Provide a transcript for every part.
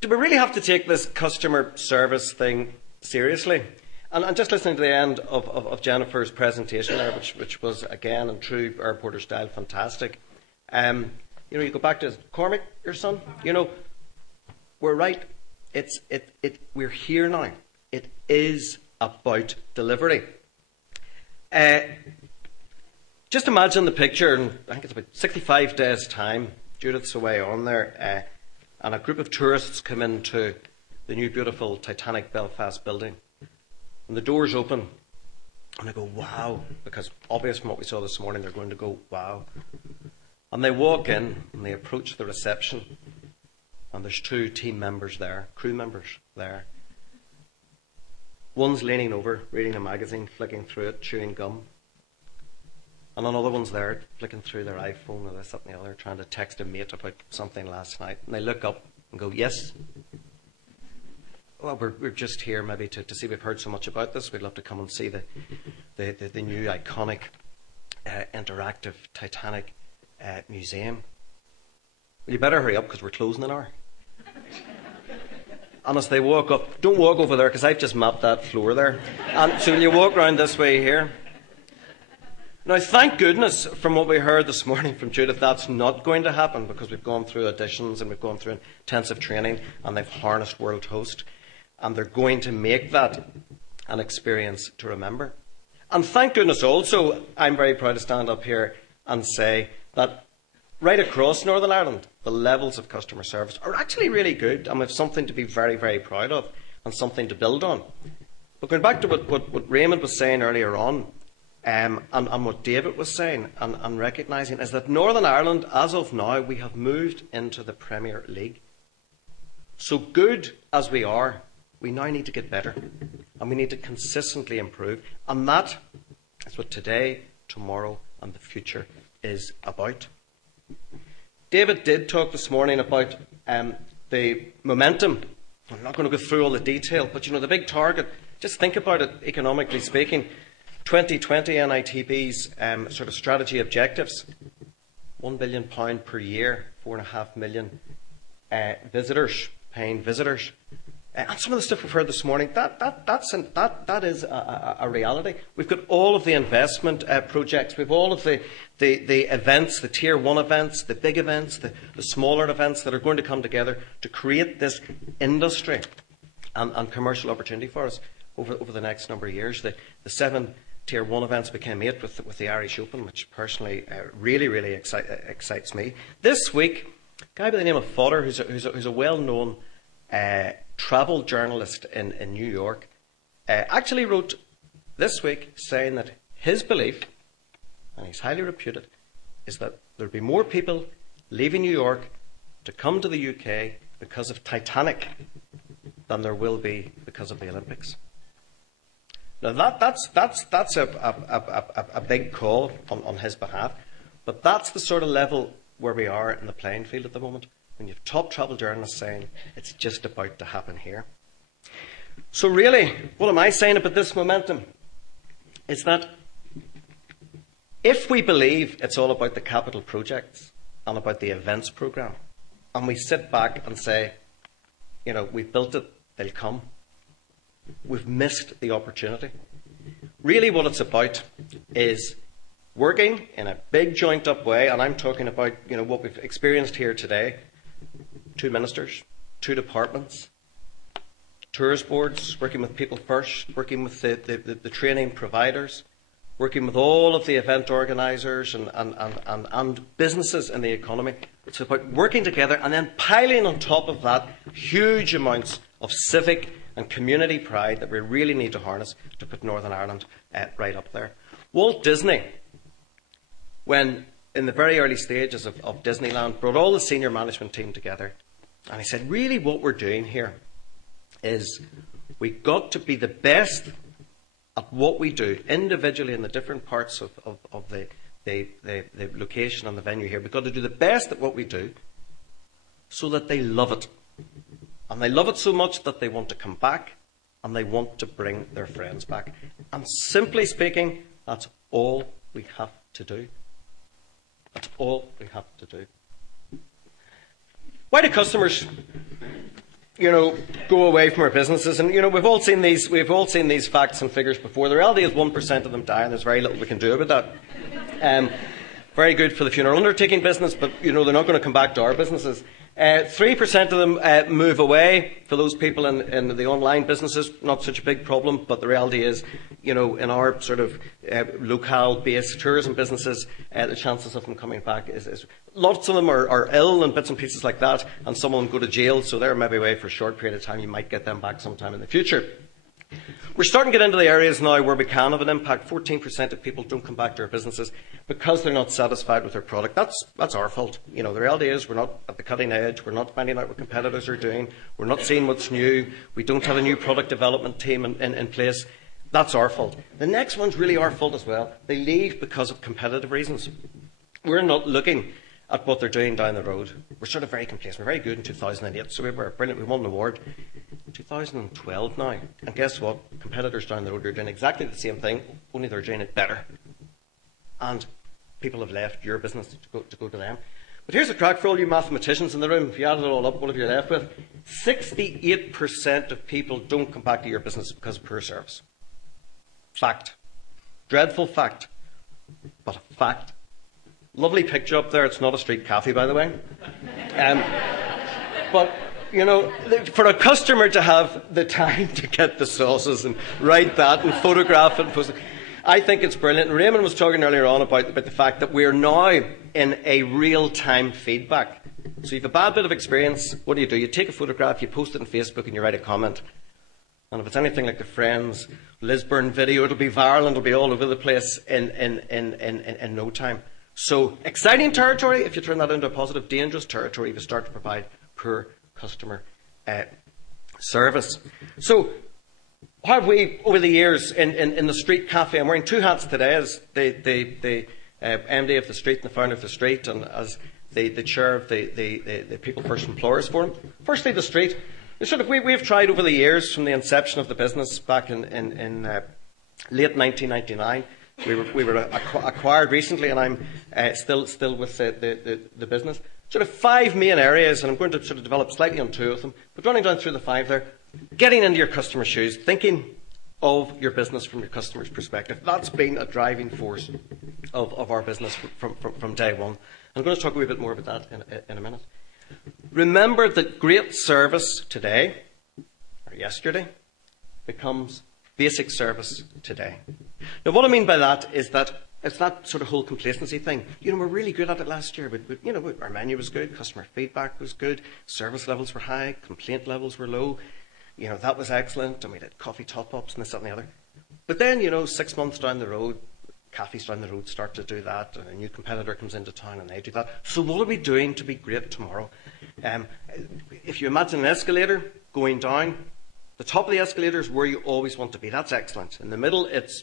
do we really have to take this customer service thing seriously? And just listening to the end of Jennifer's presentation there, which was, again, in true airporter style, fantastic. You go back to Cormac, your son. We're right. We're here now. It is about delivery. Just imagine the picture, and I think it's about 65 days' time. Judith's away on there, and a group of tourists come into the new beautiful Titanic Belfast building. And the doors open, and they go, wow, because obvious from what we saw this morning, they're going to go, wow. And they walk in, and they approach the reception, and there's 2 team members there, crew members there. One's leaning over, reading a magazine, flicking through it, chewing gum. And another one's there, flicking through their iPhone or this, that and the other, trying to text a mate about something last night. And they look up and go, yes. Well, we're just here maybe to see. We've heard so much about this. We'd love to come and see the new iconic interactive Titanic museum. Well, you better hurry up because we're closing an hour. And as they walk up, don't walk over there because I've just mapped that floor there. And so you walk around this way here. Now, thank goodness, from what we heard this morning from Judith, that's not going to happen because we've gone through auditions and we've gone through intensive training and they've harnessed WorldHost. And they're going to make that an experience to remember. And thank goodness also, I'm very proud to stand up here and say that right across Northern Ireland, the levels of customer service are actually really good, and we have something to be very, very proud of and something to build on. But going back to what Raymond was saying earlier on, and what David was saying, and recognising, is that Northern Ireland, as of now, we have moved into the Premier League. So good as we are, we now need to get better, and we need to consistently improve. And that is what today, tomorrow, and the future is about. David did talk this morning about the momentum. I'm not going to go through all the detail, but the big target, just think about it economically speaking. 2020 NITB's sort of strategy objectives, £1 billion per year, 4.5 million visitors, paying visitors. And some of the stuff we've heard this morning, that is a reality. We've got all of the investment projects. We've all of the events, the Tier 1 events, the big events, the smaller events that are going to come together to create this industry and commercial opportunity for us over the next number of years. The 7 Tier 1 events became 8 with the Irish Open, which personally really excites me. This week, a guy by the name of Fodder, who's a well-known travel journalist in New York, actually wrote this week saying that his belief, and he's highly reputed, is that there'll be more people leaving New York to come to the UK because of Titanic than there will be because of the Olympics. Now that's a big call on his behalf, but that's the sort of level where we are in the playing field at the moment, when you have top travel journalists saying it's just about to happen here. So really, what am I saying about this momentum? Is that if we believe it's all about the capital projects and about the events programme, and we sit back and say, we've built it, they'll come, we've missed the opportunity. Really what it's about is working in a big joint-up way, and I'm talking about what we've experienced here today. 2 ministers, 2 departments, tourist boards, working with People First, working with the training providers, working with all of the event organisers and businesses in the economy. It's about working together and then piling on top of that huge amounts of civic and community pride that we really need to harness to put Northern Ireland right up there. Walt Disney, when in the very early stages of Disneyland, brought all the senior management team together, and he said, really what we're doing here is we've got to be the best at what we do individually in the different parts of the location and the venue here. We've got to do the best at what we do so that they love it. And they love it so much that they want to come back and they want to bring their friends back. And simply speaking, that's all we have to do. That's all we have to do. Why do customers go away from our businesses. And, we've all seen these facts and figures before. The reality is 1% of them die, and there's very little we can do about that. Very good for the funeral undertaking business, but, they're not going to come back to our businesses. 3% of them move away. For those people in the online businesses, not such a big problem, but the reality is, in our sort of locale-based tourism businesses, the chances of them coming back is lots of them are ill and bits and pieces like that, and some of them go to jail, so they're maybe away for a short period of time. You might get them back sometime in the future. We're starting to get into the areas now where we can have an impact. 14% of people don't come back to our businesses because they're not satisfied with their product. That's our fault. The reality is we're not at the cutting edge. We're not finding out what competitors are doing. We're not seeing what's new. We don't have a new product development team in place. That's our fault. The next one's really our fault as well. They leave because of competitive reasons. We're not looking at what they're doing down the road. We're sort of very complacent. We're very good in 2008, so we were brilliant. We won an award. 2012 now, and guess what? Competitors down the road are doing exactly the same thing, only they're doing it better. And people have left your business to go to them. But here's a crack for all you mathematicians in the room. If you add it all up, what have you left with? 68% of people don't come back to your business because of poor service. Fact. Dreadful fact, but a fact. Lovely picture up there. It's not a street cafe, by the way. But, for a customer to have the time to get the sauces and write that and photograph it and post it, I think it's brilliant. And Raymond was talking earlier on about the fact that we're now in a real-time feedback. So you have a bad bit of experience, what do? You take a photograph, you post it on Facebook, and you write a comment. And if it's anything like the Friends Lisburn video, it'll be viral and it'll be all over the place in no time. So, exciting territory if you turn that into a positive, dangerous territory if you start to provide poor customer service. So, how have we, over the years, in the Streat Cafe, I'm wearing two hats today as the MD of the Streat and the founder of the Streat, and as the chair of the People First Employers Forum. Firstly, the Streat. We've tried over the years, from the inception of the business back in late 1999. We were acquired recently, and I'm still with the business. Sort of 5 main areas, and I'm going to sort of develop slightly on 2 of them. But running down through the 5 there, getting into your customer's shoes, thinking of your business from your customer's perspective. That's been a driving force of our business from day one. I'm going to talk a wee bit more about that in a minute. Remember that great service today, or yesterday, becomes basic service today. Now, what I mean by that is that it's that sort of whole complacency thing. We're really good at it last year. But our menu was good, customer feedback was good, service levels were high, complaint levels were low. That was excellent, and we did coffee top-ups and this, that, and the other. But then, 6 months down the road, cafes down the road start to do that, and a new competitor comes into town and they do that. So what are we doing to be great tomorrow? If you imagine an escalator going down, the top of the escalator is where you always want to be. That's excellent. In the middle, it's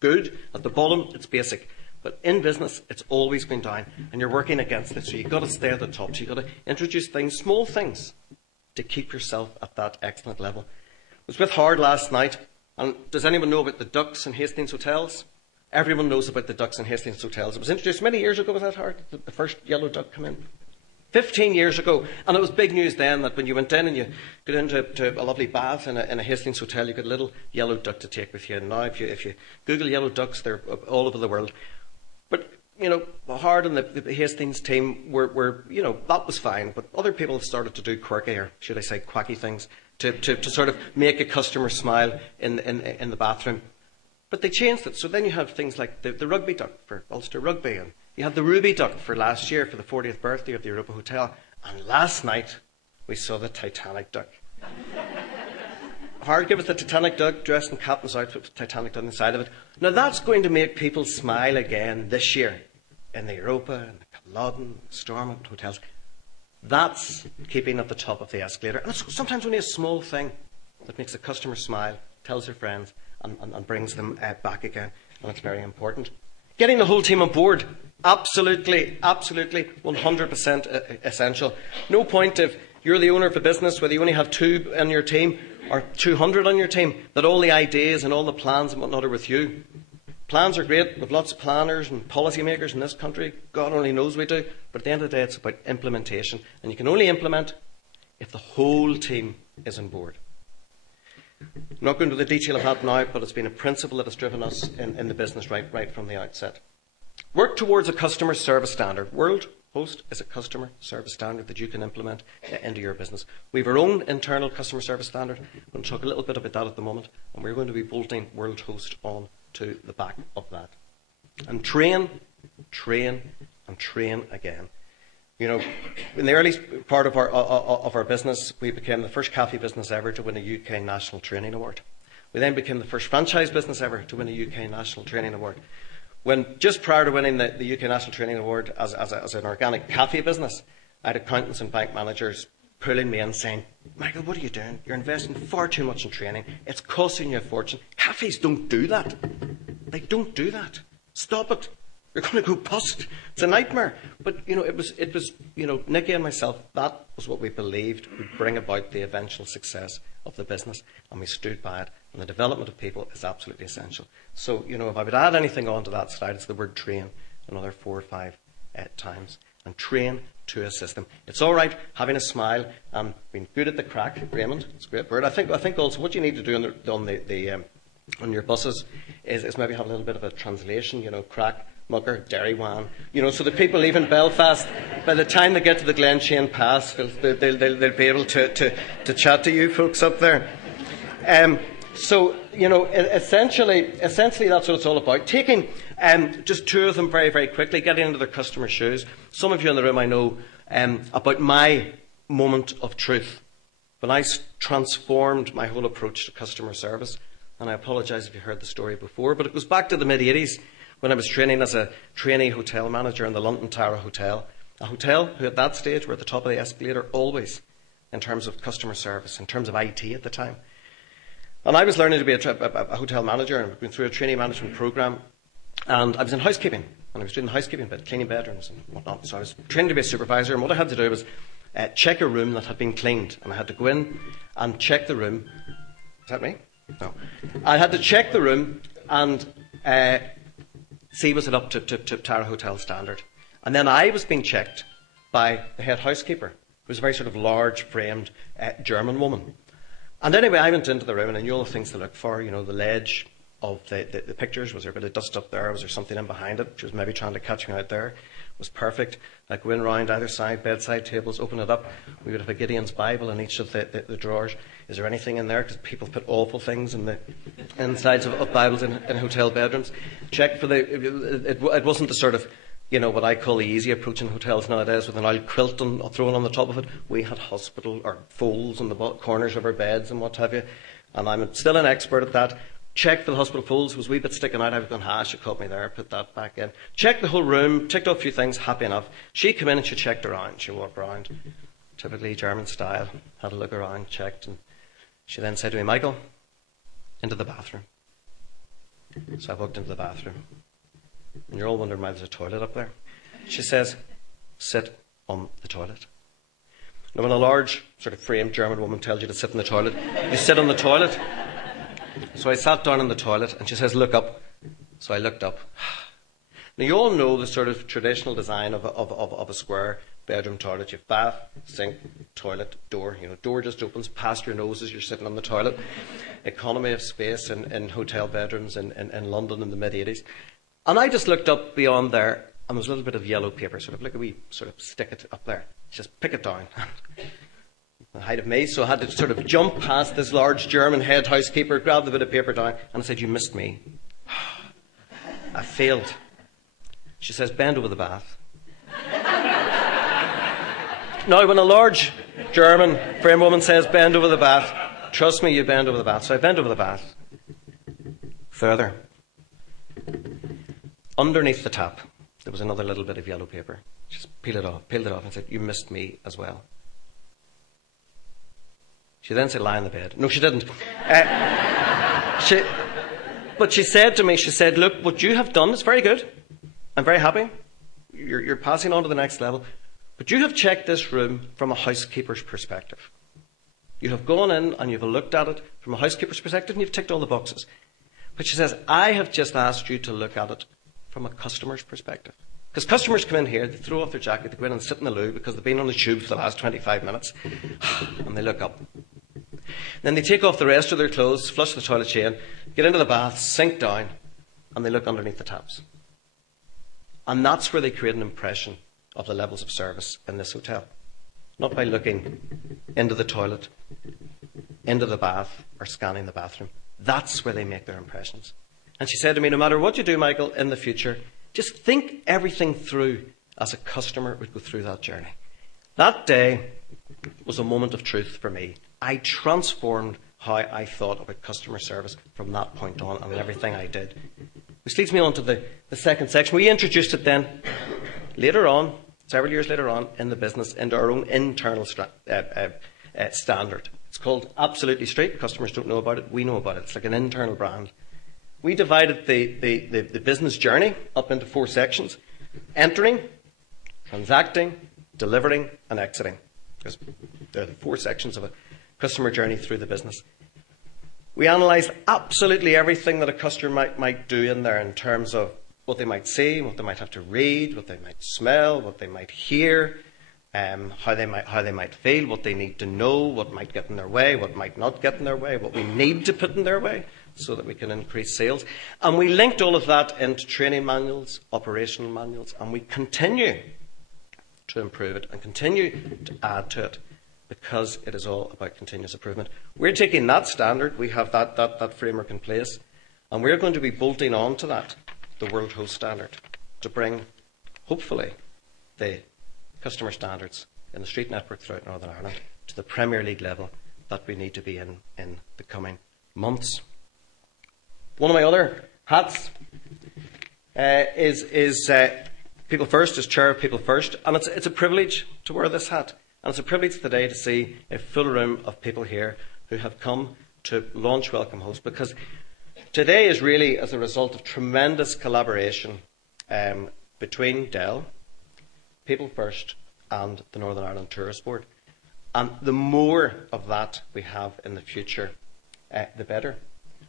good. At the bottom, it's basic. But in business, it's always going down, and you're working against it. So you've got to stay at the top. So you've got to introduce things, small things, to keep yourself at that excellent level. I was with Howard last night, and does anyone know about the ducks in Hastings hotels? Everyone knows about the ducks in Hastings hotels. It was introduced many years ago, was that, Howard? The first yellow duck come in? 15 years ago, and it was big news then that when you went in and you got into a lovely bath in a Hastings hotel, you got a little yellow duck to take with you. And now, if you Google yellow ducks, they're all over the world. But Howard and the Hastings team were that was fine. But other people have started to do quirky, or should I say, quacky things to sort of make a customer smile in the bathroom. But they changed it. So then you have things like the rugby duck for Ulster Rugby, and you had the ruby duck for last year for the 40th birthday of the Europa Hotel. And last night, we saw the Titanic duck. Howard gave us the Titanic duck dressed in captain's outfit with Titanic on the side of it. Now that's going to make people smile again this year in the Europa and the Culloden, Stormont hotels. That's keeping at the top of the escalator. And it's sometimes only a small thing that makes a customer smile, tells their friends, and brings them back again. And it's very important. Getting the whole team on board, absolutely, 100% essential. No point if you're the owner of a business, whether you only have 2 on your team or 200 on your team, that all the ideas and all the plans and whatnot are with you. Plans are great. We have lots of planners and policy makers in this country. God only knows we do. But at the end of the day, it's about implementation. And you can only implement if the whole team is on board. I'm not going into the detail of that now, but it's been a principle that has driven us in the business right from the outset. Work towards a customer service standard. WorldHost is a customer service standard that you can implement into your business. We have our own internal customer service standard. I'm going to talk a little bit about that at the moment, and we're going to be bolting WorldHost on to the back of that. And train, and train again. You know, in the early part of our business, we became the first cafe business ever to win a UK National Training Award. We then became the first franchise business ever to win a UK National Training Award. When just prior to winning the UK National Training Award as an organic cafe business, I had accountants and bank managers pulling me in saying, "Michael, what are you doing? You're investing far too much in training. It's costing you a fortune. Cafes don't do that. They don't do that. Stop it. You're going to go bust. It's a nightmare." But you know, it was Nicky and myself. That was what we believed would bring about the eventual success of the business, and we stood by it. And the development of people is absolutely essential. So you know, if I would add anything onto that slide, it's the word train another 4 or 5 times, and train to a system. It's all right having a smile and being good at the crack, Raymond. It's a great word. I think also what you need to do on your buses is maybe have a little bit of a translation. You know, crack, mucker, dairy wan. You know, so the people leaving Belfast, by the time they get to the Glenshane Pass, they'll be able to chat to you folks up there. So you know, essentially that's what it's all about. Taking just 2 of them very, very quickly, getting into their customer shoes. Some of you in the room I know about my moment of truth when I transformed my whole approach to customer service. And I apologise if you heard the story before, but it goes back to the mid-80s when I was training as a trainee hotel manager in the London Tower Hotel. A hotel who at that stage were at the top of the escalator always in terms of customer service, in terms of IT at the time. And I was learning to be a hotel manager and going through a training management programme. And I was in housekeeping, and I was doing the housekeeping bit, cleaning bedrooms and whatnot. So I was trained to be a supervisor, and what I had to do was check a room that had been cleaned. And I had to go in and check the room. Is that me? No. I had to check the room and see was it up to Tower Hotel standard. And then I was being checked by the head housekeeper, who was a very sort of large-framed German woman. And anyway, I went into the room and I knew all the things to look for. You know, the ledge of the pictures. Was there a bit of dust up there? Was there something in behind it? She was maybe trying to catch me out there. It was perfect. I'd go in round either side, bedside tables, open it up. We would have a Gideon's Bible in each of the drawers. Is there anything in there? Because people put awful things in the insides of Bibles in hotel bedrooms. Check for it wasn't the sort of, you know, what I call the easy approach in hotels nowadays with an old quilt thrown on the top of it. We had hospital or folds on the corners of our beds and what have you. And I'm still an expert at that. Check for the hospital folds. Was a wee bit sticking out. I was going, she caught me there. Put that back in. Checked the whole room. Ticked off a few things. Happy enough. She came in and she checked around. She walked around. Typically German style. Had a look around. Checked. And she then said to me, "Michael, into the bathroom." So I walked into the bathroom. And you're all wondering why there's a toilet up there. She says, "Sit on the toilet." Now, when a large, sort of framed German woman tells you to sit in the toilet, you sit on the toilet. So I sat down on the toilet, and she says, "Look up." So I looked up. Now, you all know the sort of traditional design of a square bedroom toilet. You have bath, sink, toilet, door. You know, door just opens past your nose as you're sitting on the toilet. Economy of space in hotel bedrooms in London in the mid-80s. And I just looked up beyond there, and there was a little bit of yellow paper, sort of like a wee sort of stick it up there. Just pick it down. The height of me, so I had to sort of jump past this large German head housekeeper, grab the bit of paper down, and I said, "You missed me." I failed. She says, "Bend over the bath." Now, when a large German frame woman says, "Bend over the bath," trust me, you bend over the bath. So I bent over the bath. Further. Underneath the tap, there was another little bit of yellow paper. Just peeled it off and said, "You missed me as well." She then said, "Lie on the bed." No, she didn't. But she said to me, she said, "Look, what you have done is very good. I'm very happy. You're passing on to the next level. But you have checked this room from a housekeeper's perspective. You have gone in and you've looked at it from a housekeeper's perspective and you've ticked all the boxes." But she says, "I have just asked you to look at it from a customer's perspective. Because customers come in here, they throw off their jacket, they go in and sit in the loo because they've been on the tube for the last 25 minutes, and they look up. Then they take off the rest of their clothes, flush the toilet chain, get into the bath, sink down, and they look underneath the taps. And that's where they create an impression of the levels of service in this hotel. Not by looking into the toilet, into the bath, or scanning the bathroom. That's where they make their impressions. And she said to me, no matter what you do, Michael, in the future, just think everything through as a customer would go through that journey. That day was a moment of truth for me. I transformed how I thought about customer service from that point on and everything I did. Which leads me on to the second section. We introduced it then later on, several years later on, in the business, into our own internal standard. It's called Absolutely Streat. Customers don't know about it. We know about it. It's like an internal brand. We divided the business journey up into 4 sections: entering, transacting, delivering, and exiting. Because they're the 4 sections of a customer journey through the business. We analysed absolutely everything that a customer might do in there in terms of what they might see, what they might have to read, what they might smell, what they might hear, how they might feel, what they need to know, what might get in their way, what might not get in their way, what we need to put in their way so that we can increase sales. And we linked all of that into training manuals, operational manuals, and we continue to improve it and continue to add to it because it is all about continuous improvement. We're taking that standard, we have that framework in place, and we're going to be bolting on to that the WorldHost standard to bring, hopefully, the customer standards in the Streat network throughout Northern Ireland to the Premier League level that we need to be in the coming months. One of my other hats is People First, as Chair of People First, and it's a privilege to wear this hat. And it's a privilege today to see a full room of people here who have come to launch WorldHost, because today is really as a result of tremendous collaboration between Dell, People First, and the Northern Ireland Tourist Board. And the more of that we have in the future, the better.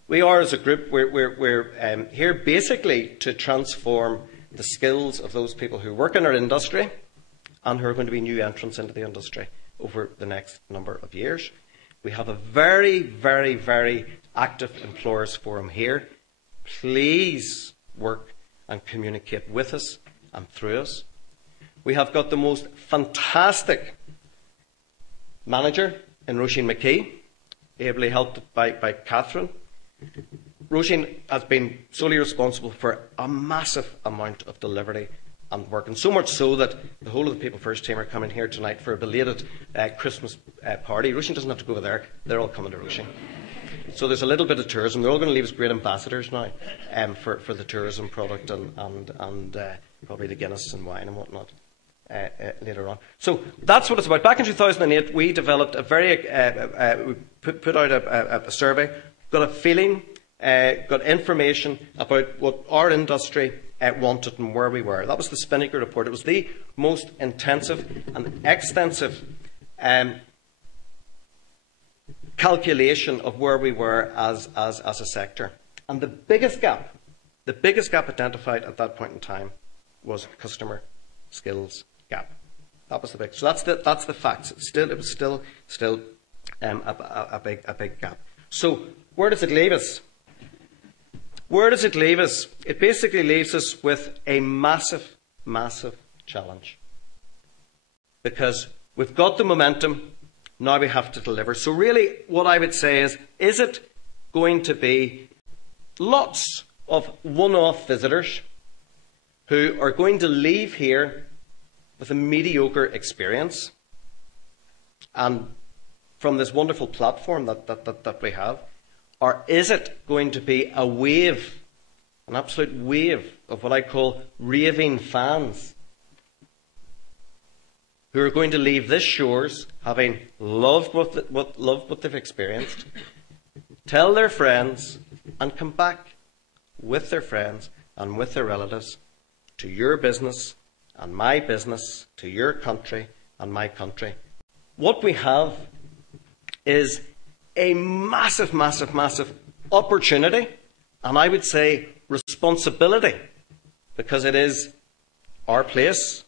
We are, as a group, we're here basically to transform the skills of those people who work in our industry and who are going to be new entrants into the industry over the next number of years. We have a very, very, very active Employers Forum here. Please work and communicate with us and through us. We have got the most fantastic manager in Roisin McKee, ably helped by Catherine. Roisin has been solely responsible for a massive amount of delivery and work, and so much so that the whole of the People First team are coming here tonight for a belated Christmas party. Roisin doesn't have to go over there, they're all coming to Roisin. So there's a little bit of tourism. They're all going to leave as great ambassadors now for the tourism product and probably the Guinness and wine and whatnot later on. So that's what it's about. Back in 2008, we developed a we put out a survey, got a feeling, got information about what our industry wanted and where we were. That was the Spinnaker report. It was the most intensive and extensive calculation of where we were as a sector. And the biggest gap identified at that point in time was customer skills gap. That was the big. So that's the facts. It was still a big gap. So where does it leave us? Where does it leave us? It basically leaves us with a massive, massive challenge. Because we've got the momentum, now we have to deliver. So really what I would say is it going to be lots of one-off visitors who are going to leave here with a mediocre experience and from this wonderful platform that we have? Or is it going to be a wave, an absolute wave of what I call raving fans who are going to leave this shores having loved what they've experienced, tell their friends and come back with their friends and with their relatives to your business and my business, to your country and my country? What we have is a massive, massive, massive opportunity, and I would say responsibility, because it is our place,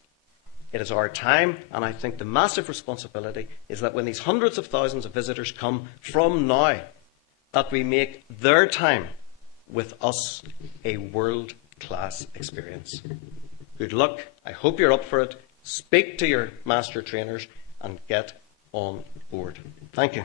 it is our time, and I think the massive responsibility is that when these hundreds of thousands of visitors come from now, that we make their time with us a world-class experience. Good luck. I hope you're up for it. Speak to your master trainers and get on board. Thank you.